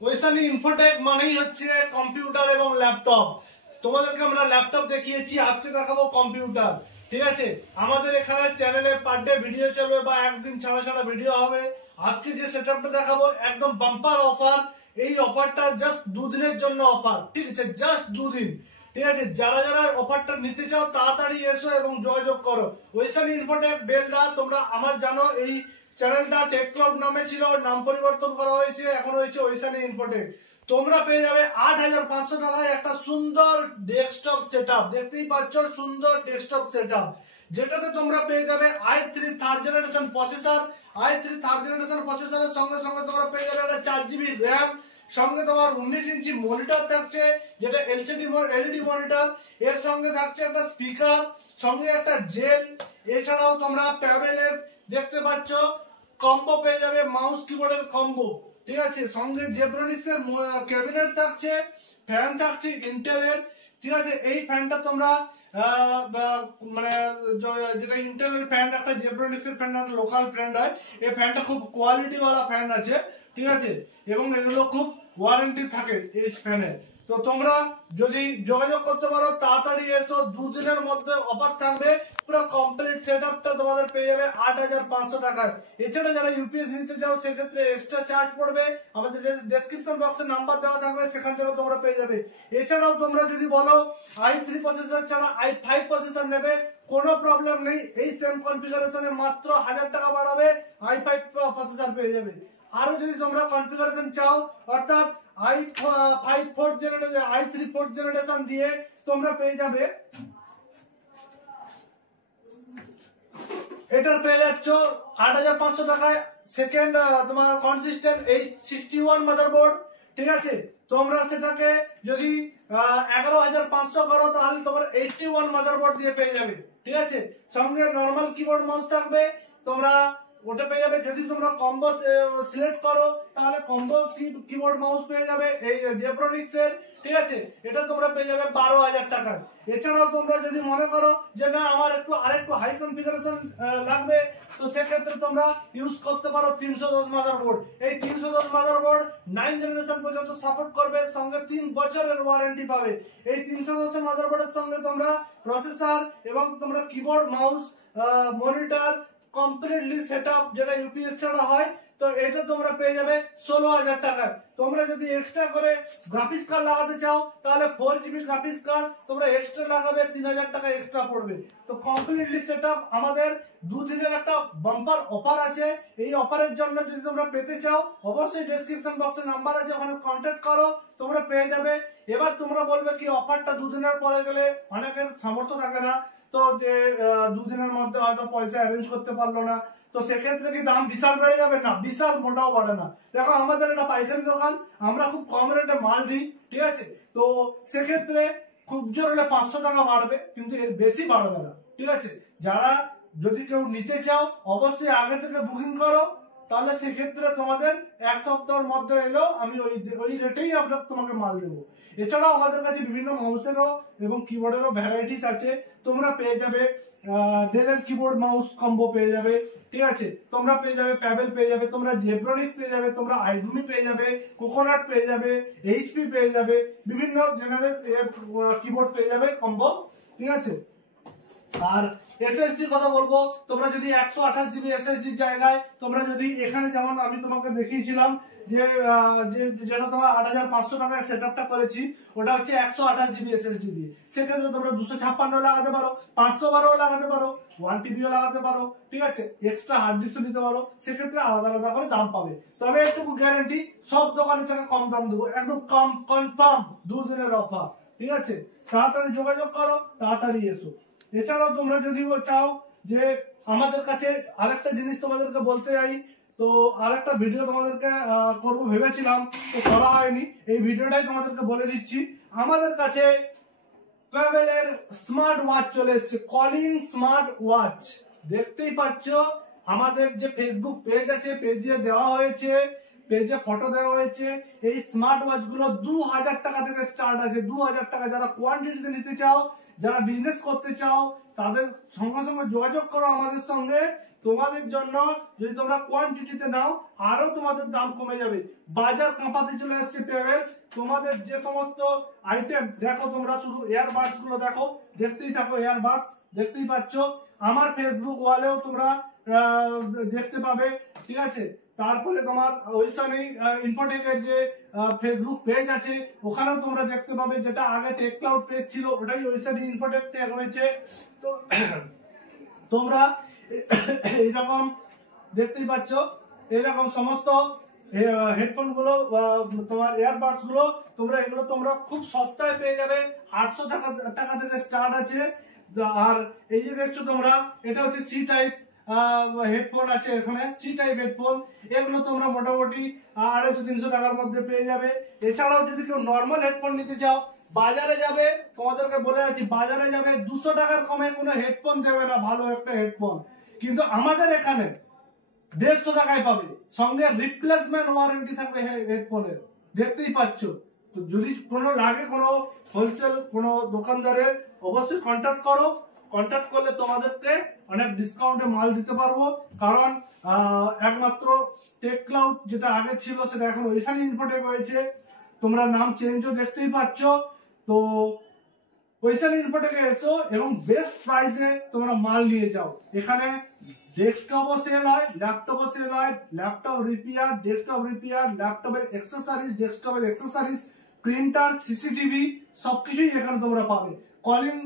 ওয়েসানি Infotech মানেই হচ্ছে computer এবং ল্যাপটপ। তোমাদেরকে আমরা ল্যাপটপ দেখিয়েছি, আজকে দেখাবো কম্পিউটার। ঠিক আছে, আমাদের এখানে চ্যানেলে পার ডে ভিডিও চলবে বা একদিন ছাড়া ছাড়া ভিডিও হবে। আজকে যে সেটআপটা দেখাবো একদম বাম্পার অফার। এই অফারটা জাস্ট দুদিনের জন্য অফার, ঠিক আছে, জাস্ট দুদিন। ঠিক আছে, যারা যারা অফারটা নিতে চাও তাড়াতাড়ি এসো এবং যোগাযোগ করো। ওয়েসানি ইনফোটেক বেলদা, তোমরা আমার জানো এই চ্যানেলটা টেক ক্লাউড নামে ছিল, নাম পরিবর্তন করা হয়েছে, এখন হয়েছে ওয়েসানি ইনফোটেক। তোমরা পেয়ে যাবে ৮৫০০ টাকায় একটা সুন্দর ডেস্কটপ সেটআপ। দেখতেই পাচ্ছ সুন্দর ডেস্কটপ সেটআপ, যেটাতে তোমরা পেয়ে যাবে i3 third generation processor. i3 third generation প্রসেসরের সঙ্গে সঙ্গে তোমরা পেয়ে যাবে একটা 4GB র্যাম, সঙ্গে তোমার 19 ইঞ্চি মনিটর থাকছে, যেটা এলইডি মনিটর। এর সঙ্গে থাকছে একটা স্পিকার, সঙ্গে একটা জেল। এছাড়াও তোমরা প্যাবেলের দেখতে পাচ্ছ কম্বো পেয়ে যাবে, মাউস কিবোর্ডের কম্বো। ঠিক আছে, সঙ্গে জেব্রনিক্স এর ক্যাবিনেট থাকছে, ফ্যান থাকছে ইন্টেলের। ঠিক আছে, এই ফ্যানটা তোমরা মানে যেটা ইন্টেলের ফ্যান, একটা জেব্রনিক্স এর ফ্যান, একটা লোকাল ব্র্যান্ড হয়। এই ফ্যানটা খুব কোয়ালিটি ওয়ালা ফ্যান আছে, ঠিক আছে, এবং এগুলো খুব ওয়ারেন্টি থাকে এই ফ্যানের। তো তোমরা যদি যোগাযোগ করতে পারো তাড়াতাড়ি এসো, দুদিনের মধ্যে অফার থাকবে। পুরো কমপ্লিট সেটআপটা তোমাদের পেয়ে যাবে ৮৫০০ টাকায়। এছাড়া যারা ইউপিএস নিতে চাও সেক্ষেত্রে এক্সট্রা চার্জ পড়বে, আমাদের ডেসক্রিপশন বক্সে নাম্বার দেওয়া থাকবে, সেখান থেকে তোমরা পেয়ে যাবে। এছাড়াও তোমরা যদি বলো i3 প্রসেসর ছাড়া i5 প্রসেসর নেবে, কোনো প্রবলেম নেই। এই সেম কনফিগারেশনে মাত্র 1000 টাকা বাড়াবে, i5 প্রসেসর পেয়ে যাবে। আরো যদি তোমরা কনফিগারেশন চাও, অর্থাৎ i3 4th জেনারেশন দিয়ে তোমরা পেয়ে যাবে, এটার পেয়ে যাচ্ছ ৮৫০০ টাকায় সেকেন্ড তোমার কনসিস্টেন্ট H61 মাদারবোর্ড। ঠিক আছে, তোমরা সেটাকে যদি ১১৫০০ করো তাহলে তোমার 81 মাদারবোর্ড দিয়ে পেয়ে যাবে। ঠিক আছে, সঙ্গে নর্মাল কিবোর্ড মাউস থাকবে, তোমরা ওটা পেয়ে যাবে। যদি তোমরা কম্বো সিলেক্ট করো তাহলে কম্বো কিবোর্ড মাউস পেয়ে যাবে এই জেব্রনিক্স এর। ঠিক আছে, এটা তোমরা পেয়ে যাবে ১২০০০ টাকায়। এছাড়াও তোমরা যদি মনে করো যে না আমার আরেকটু হাই কনফিগারেশন লাগবে, তো সেক্ষেত্রে তোমরা ইউজ করতে পারো ৩১০ মাদারবোর্ড। এই ৩১০ মাদারবোর্ড 9 জেনারেশন পর্যন্ত সাপোর্ট করবে, সঙ্গে ৩ বছরের ওয়ারেন্টি পাবে। এই ৩১০ মাদারবোর্ডের সঙ্গে তোমরা প্রসেসর এবং তোমরা keyboard mouse monitor completely setup, যেটা ইউপিএস ছাড়া হয়, তো এটা তোমরা পেয়ে যাবে ১৬০০০ টাকায়। তোমরা যদি এক্সট্রা করে গ্রাফিক্স কার্ড লাগাতে চাও তাহলে 4GB গ্রাফিক্স কার্ড তোমরা এক্সট্রা লাগাবে, ৩০০০ টাকা এক্সট্রা পড়বে। তো কমপ্লিটলি সেটআপ আমাদের দুদিনের একটা বাম্পার অফার আছে। এই অফারের জন্য যদি তোমরা পেতে চাও অবশ্যই ডেসক্রিপশন বক্সে নাম্বার আছে, ওখানে কন্ট্যাক্ট করো, তোমরা পেয়ে যাবে। এবার তোমরা বলবে কি অফারটা দুদিনের পরে গেলে অনেকের সামর্থ্য থাকে না, তো যে দুদিনের মধ্যে হয়তো পয়সা অ্যারেঞ্জ করতে পারলো না, তো সেক্ষেত্রে কি দাম বিশাল বেড়ে যাবে? না, বিশাল মোটাও বাড়ে না। দেখো আমাদের এটা পাইকারি দোকান, আমরা খুব কম রেটে মাল দিই। ঠিক আছে, তো সেক্ষেত্রে খুব জোর হলে ৫০০ টাকা বাড়বে, কিন্তু এর বেশি বাড়বে না। ঠিক আছে, যারা যদি কেউ নিতে চাও অবশ্যই আগে থেকে বুকিং করো, তাহলে সেক্ষেত্রে তোমাদের ১ সপ্তাহের মধ্যে এলেও আমি ওই রেটেই আমরা তোমাকে মাল দেবো। এছাড়াও আমাদের কাছে বিভিন্ন মাউসেরও এবং কিবোর্ডেরও ভ্যারাইটিস আছে, তোমরা পেয়ে যাবে ডেলের কিবোর্ড মাউস কম্বো পেয়ে যাবে। ঠিক আছে, তোমরা পেয়ে যাবে প্যাবেল পেয়ে যাবে, তোমরা জেব্রনিক্স পেয়ে যাবে, তোমরা আইডুমি পেয়ে যাবে, কোকোনাট পেয়ে যাবে, এইচপি পেয়ে যাবে, বিভিন্ন জেনারেল কিবোর্ড পেয়ে যাবে কম্বো। ঠিক আছে, আর এসএসডি কথা বলবো, তোমরা যদি ১২৮GB এসএসডির জায়গায় তোমরা যদি এখানে যেমন আমি তোমাকে দেখিয়েছিলাম যে যেটা তোমার ৮৫০০ টাকায় সেটআপটা করেছি, ওটা হচ্ছে ১২৮GB এসএসডি দিয়ে। সেক্ষেত্রে তোমরা ২৫৬ লাগাতে পারো, ৫১২ লাগাতে পারো, 1TBও লাগাতে পারো। ঠিক আছে, এক্সট্রা হার্ড ডিস্কও নিতে পারো, সেক্ষেত্রে আলাদা আলাদা করে দাম পাবে। তবে একটু গ্যারান্টি সব দোকানের থেকে কম দাম দেবো, একদম কনফার্ম দুদিনের অফার। ঠিক আছে, তাড়াতাড়ি যোগাযোগ করো, তাড়াতাড়ি এসো। এছাড়াও তোমরা যদি চাও যে আমাদের কাছে আরেকটা জিনিস তোমাদেরকে বলতে যাই, তো আরেকটা ভিডিও তোমাদেরকে করবো ভেবেছিলাম, তো করা হয়নি। এই ভিডিওটাই তোমাদেরকে বলে দিচ্ছি, আমাদের কাছে প্যাবেলের স্মার্ট ওয়াচ চলে এসেছে, কলিং স্মার্ট ওয়াচ। দেখতেই পাচ্ছ আমাদের যে ফেসবুক পেজ আছে, পেজে দেওয়া হয়েছে, পেজে ফটো দেওয়া হয়েছে। এই স্মার্ট ওয়াচ গুলো ২০০০ টাকা থেকে স্টার্ট আছে, ২০০০ টাকা। যারা কোয়ান্টিটিতে নিতে চাও, যারা বিজনেস করতে চাও, তাদের সঙ্গে সঙ্গে যোগাযোগ করো আমাদের সঙ্গে। তো তোমাদের জন্য যদি তোমরা কোয়ান্টিটিতে নাও আরো তোমাদের দাম কমে যাবে। বাজার কাঁপাতে চলে আসছে পেবেল। তোমাদের যে সমস্ত আইটেম দেখো, তোমরা শুধু এয়ারবাডস গুলো দেখো, দেখতেই থাকো, এয়ারবাডস দেখতেই পাচ্ছ। আমার ফেসবুক ওয়ালেও তোমরা দেখতে পাবে, ঠিক আছে। তারপরে তোমার ওইখানে ইনফোটেকের যে ফেসবুক পেজ আছে ওখানেও তোমরা দেখতে পাবে, যেটা আগে টেক ক্লাউড পেজ ছিল ওটাই ওইখানে ইনফোটেক টেক হয়েছে। তো তোমরা এইরকম দেখতেই পাচ্ছ, এইরকম সমস্ত হেডফোন গুলো, তোমার এয়ারবাডস গুলো তোমরা এগুলো তোমরা খুব সস্তায় পেয়ে যাবে। 800 টাকা থেকে স্টার্ট আছে। আর এই যে দেখছো তোমরা, এটা হচ্ছে সি টাইপ হেডফোন আছে, এখানে সি টাইপ হেডফোন। এগুলো তোমরা মোটামুটি 250-300 টাকার মধ্যে পেয়ে যাবে। এছাড়াও যদি কেউ নর্মাল হেডফোন নিতে চাও, বাজারে যাবে, তোমাদেরকে বলে যাচ্ছি, বাজারে যাবে 200 টাকার কমে কোনো হেডফোন দেবে না, ভালো একটা হেডফোন। কিন্তু আমাদের এখানে 150 টাকায় পাবে, সঙ্গে রিপ্লেসমেন্ট ওয়ারেন্টি থাকবে হেডফোনের, দেখতেই পাচ্ছ। তো যদি কোনো লাগে কোনো হোলসেল কোনো দোকানদারের, অবশ্যই কন্ট্যাক্ট করো। কন্ট্যাক্ট করলে তোমাদেরকে অনেক ডিসকাউন্টে মাল দিতে পারবো। কারণ একমাত্র টেক ক্লাউড যেটা আগে ছিল সেটা এখন ওইখানে ইনফোটেক হয়েছে। তোমরা নাম চেঞ্জও দেখতেই পাচ্ছ। তো ওইখানে ইনফোটেকে এসো এবং বেস্ট প্রাইসে তোমরা মাল নিয়ে যাও। এখানে ডেস্কটপও সেল হয়, ল্যাপটপও সেল হয়, ল্যাপটপ রিপেয়ার, ডেস্কটপ রিপেয়ার, ল্যাপটপের এক্সেসরিজ, ডেস্কটপের এক্সেসরিজ, প্রিন্টার, সিসিটিভি সবকিছুই এখানে তোমরা পাবে। কলিং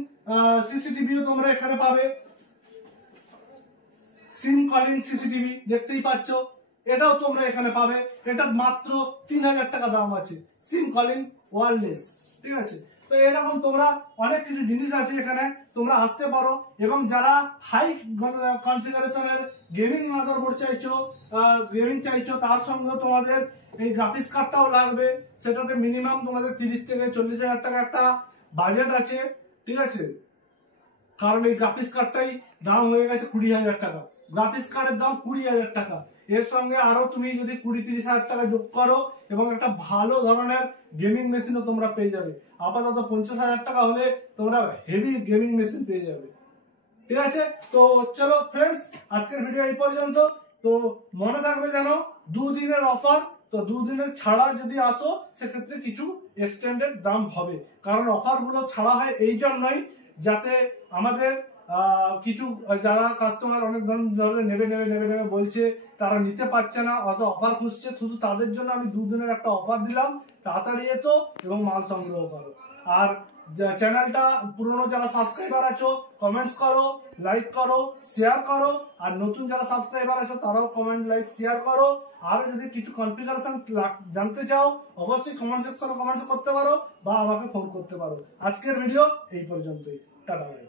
সিসিটিভিও তোমরা এখানে পাবে, সিম কলিং সিসিটিভি দেখতেই পাচ্ছ, এটাও তোমরা এখানে পাবে। এটা মাত্র 3000 টাকা দাম আছে, সিম কলিং ওয়্যারলেস, ঠিক আছে। তো এরকম তোমরা অনেক কিছু জিনিস আছে এখানে, তোমরা আসতে পারো। এবং যারা হাই কনফিগারেশনের গেমিং মাদারবোর্ড চাইছো, গেমিং চাইছো, তার সঙ্গে তোমাদের এই গ্রাফিক্স কার্ডটাও লাগবে। সেটাতে মিনিমাম তোমাদের 30 থেকে 40 হাজার টাকা একটা বাজেট আছে, ঠিক আছে। কারণ এই গ্রাফিক্স কার্ডটাই দাম হয়ে গেছে 20,000 টাকা। গ্রাফিক্স কার্ডের দাম 20,000 টাকা। এর সঙ্গে আরো তুমি যদি 20-30 হাজার টাকা যোগ করো এবং একটা ভালো ধরনের গেমিং মেশিনও তোমরা পেয়ে যাবে। আপাতত 50 হাজার টাকা হলে তোমরা হেভি গেমিং মেশিন পেয়ে যাবে, ঠিক আছে। তো চলো ফ্রেন্ডস, আজকের ভিডিও এই পর্যন্ত। তো মনে থাকবে যেন 2 দিনের অফার, তো 2 দিনের ছাড়া যদি আসো সেক্ষেত্রে কিছু এক্সটেন্ডেড দাম হবে। কারণ অফার গুলো ছাড়া হয় এই জন্যই যাতে আমাদের কিছু যারা কাস্টমার অনেক ধরনের নেবে বলছে, তারা নিতে পারছে না, অত অফার খুঁজছে, শুধু তাদের জন্য আমি 2 দিনের একটা অফার দিলাম। তাড়াতাড়ি এসো এবং মাল সংগ্রহ করো। আর চ্যানেলটা পুরনো যারা সাবস্ক্রাইবার আছো কমেন্টস করো, লাইক করো, শেয়ার করো। আর নতুন যারা সাবস্ক্রাইবার আছো তারাও কমেন্ট, লাইক, শেয়ার করো। আর যদি কিছু কনফিগারেশন জানতে চাও অবশ্যই কমেন্ট সেকশনে কমেন্টস করতে পারো বা আমাকে ফোন করতে পারো। আজকের ভিডিও এই পর্যন্তই, টাটা বাই।